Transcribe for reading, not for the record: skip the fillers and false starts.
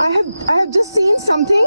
I have just seen something